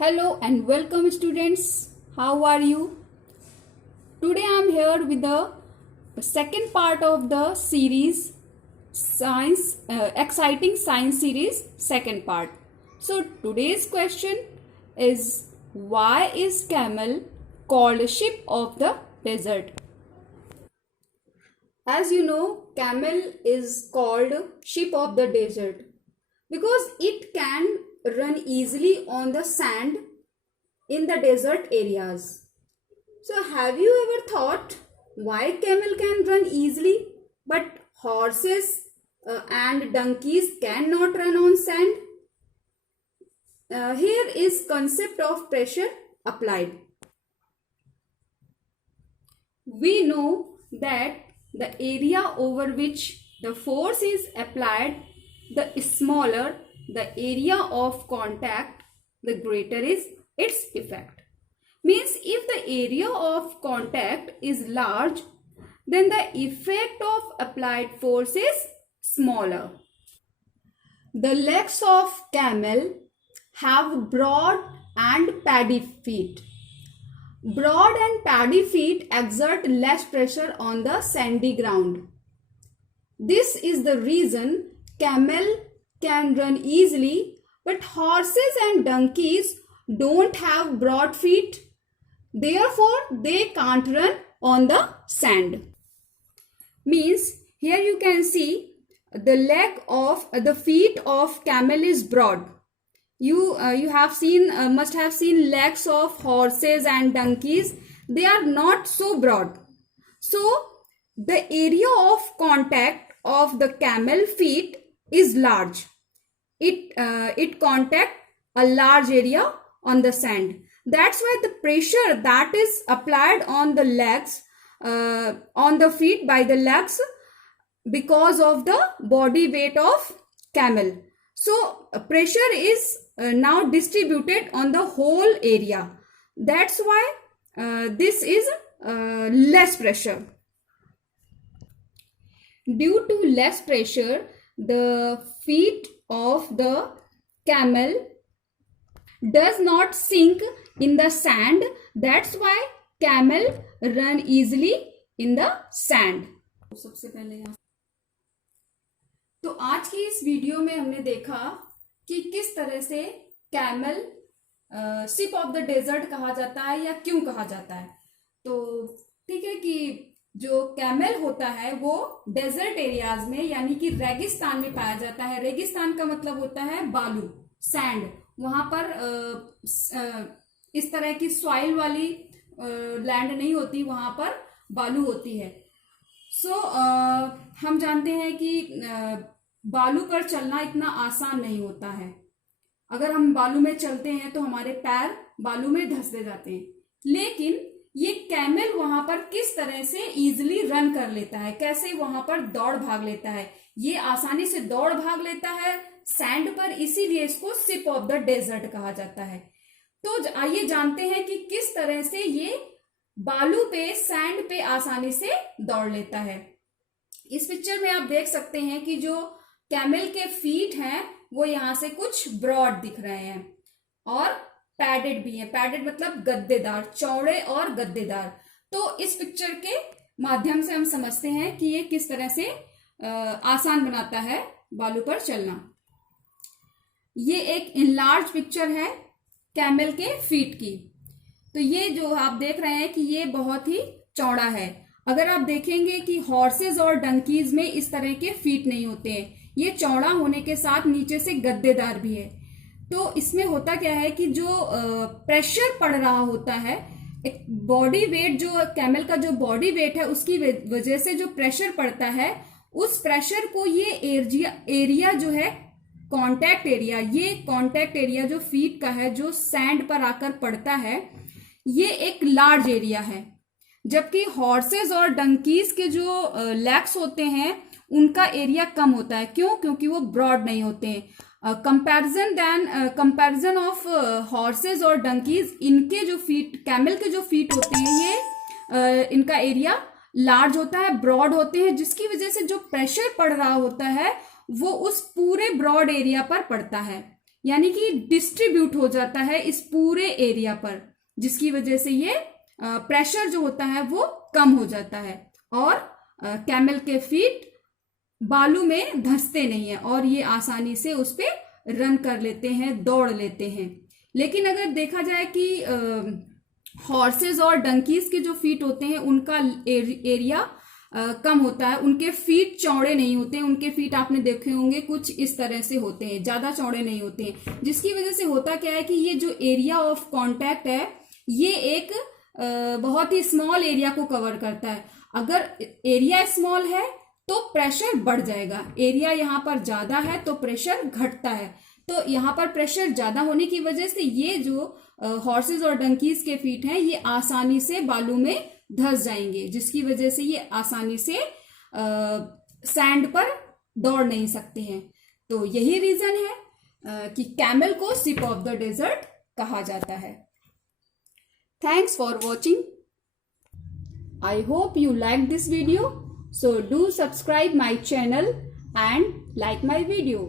Hello and welcome students. How are you? Today I am here with the second part of the series Science Exciting Science Series second part. So today's question is, why is camel called ship of the desert? As you know, camel is called ship of the desert because it can run easily on the sand in the desert areas. So have you ever thought why camel can run easily but horses and donkeys cannot run on sand? Here is concept of pressure applied. We know that the area over which the force is applied, the smaller the area of contact, the greater is its effect. Means if the area of contact is large, then the effect of applied force is smaller. The legs of camel have broad and paddy feet. Broad and paddy feet exert less pressure on the sandy ground. This is the reason camel can run easily, but horses and donkeys don't have broad feet. Therefore, they can't run on the sand. Means here you can see the leg of the feet of camel is broad. You have seen must have seen legs of horses and donkeys. They are not so broad. So the area of contact of the camel feet is large. It contact a large area on the sand. That's why the pressure that is applied on the legs, on the feet by the legs, because of the body weight of camel. So pressure is now distributed on the whole area. That's why this is less pressure. Due to less pressure, the feet of the camel does not sink in the sand. That's why camel run easily in the sand. सबसे पहले यहाँ तो आज की इस video में हमने देखा कि किस तरह से camel ship of the desert कहा जाता है या क्यों कहा जाता है। तो ठीक है कि जो कैमल होता है वो डेजर्ट एरियाज में यानी कि रेगिस्तान में पाया जाता है। रेगिस्तान का मतलब होता है बालू, सैंड। वहां पर इस तरह की सॉइल वाली लैंड नहीं होती, वहां पर बालू होती है। सो हम जानते हैं कि बालू पर चलना इतना आसान नहीं होता है। अगर हम बालू में चलते हैं तो हमारे पैर बालू में धंसते जाते हैं, लेकिन ये कैमल वहां पर किस तरह से इजीली रन कर लेता है, कैसे वहां पर दौड़ भाग लेता है। ये आसानी से दौड़ भाग लेता है सैंड पर, इसीलिए इसको शिप ऑफ द डेजर्ट कहा जाता है। तो आइए जानते हैं कि किस तरह से ये बालू पे, सैंड पे आसानी से दौड़ लेता है। इस पिक्चर में आप देख सकते हैं कि जो कैमल के फीट हैं वो यहां से कुछ ब्रॉड दिख रहे हैं और पैडेड भी हैं। पैडेड मतलब गद्देदार, चौड़े और गद्देदार। तो इस पिक्चर के माध्यम से हम समझते हैं कि ये किस तरह से आसान बनाता है बालू पर चलना। ये एक इनलार्ज पिक्चर है कैमल के फीट की। तो ये जो आप देख रहे हैं कि ये बहुत ही चौड़ा है। अगर आप देखेंगे कि हॉर्सेस और डंकीज में इस तरह के फीट नहीं होते हैं, ये चौड़ा होने के साथ नीचे से गद्देदार भी है। तो इसमें होता क्या है कि जो प्रेशर पड़ रहा होता है, एक बॉडी वेट, जो कैमल का जो बॉडी वेट है उसकी वजह से जो प्रेशर पड़ता है, उस प्रेशर को ये एरिया जो है कांटेक्ट एरिया, ये कांटेक्ट एरिया जो फीट का है, जो सैंड पर आकर पड़ता है, ये एक लार्ज एरिया है। जबकि हॉर्सेस और डंकीज के जो लेग्स होते हैं उनका एरिया कम होता है। क्यों? क्योंकि वो ब्रॉड नहीं होते हैं। कंपैरिजन ऑफ हॉर्सेस और डंकीज, इनके जो फीट, कैमल के जो फीट होते हैं, ये इनका एरिया लार्ज होता है, ब्रॉड होते हैं, जिसकी वजह से जो प्रेशर पड़ रहा होता है वो उस पूरे ब्रॉड एरिया पर पड़ता है। यानी कि डिस्ट्रीब्यूट हो जाता है इस पूरे एरिया पर, जिसकी वजह से ये प्रेशर जो होता है वो कम हो जाता है और कैमल के फीट बालू में धंसते नहीं है और ये आसानी से उस पर रन कर लेते हैं, दौड़ लेते हैं। लेकिन अगर देखा जाए कि हॉर्सेस और डंकीज के जो फीट होते हैं उनका एरिया कम होता है, उनके फीट चौड़े नहीं होते हैं, उनके फीट आपने देखे होंगे कुछ इस तरह से होते हैं, ज्यादा चौड़े नहीं होते हैं, जिसकी वजह से होता क्या है कि ये जो एरिया ऑफ कांटेक्ट है ये एक बहुत ही स्मॉल एरिया को कवर करता है। अगर एरिया स्मॉल है तो प्रेशर बढ़ जाएगा, एरिया यहाँ पर ज्यादा है तो प्रेशर घटता है। तो यहाँ पर प्रेशर ज्यादा होने की वजह से ये जो हॉर्सेस और डंकीज के फीट हैं ये आसानी से बालू में धंस जाएंगे, जिसकी वजह से ये आसानी से सैंड पर दौड़ नहीं सकते हैं। तो यही रीजन है कि कैमल को सिप ऑफ द डेजर्ट कहा जाता है। Thanks for watching. I hope you like this video. So do subscribe my channel and like my video.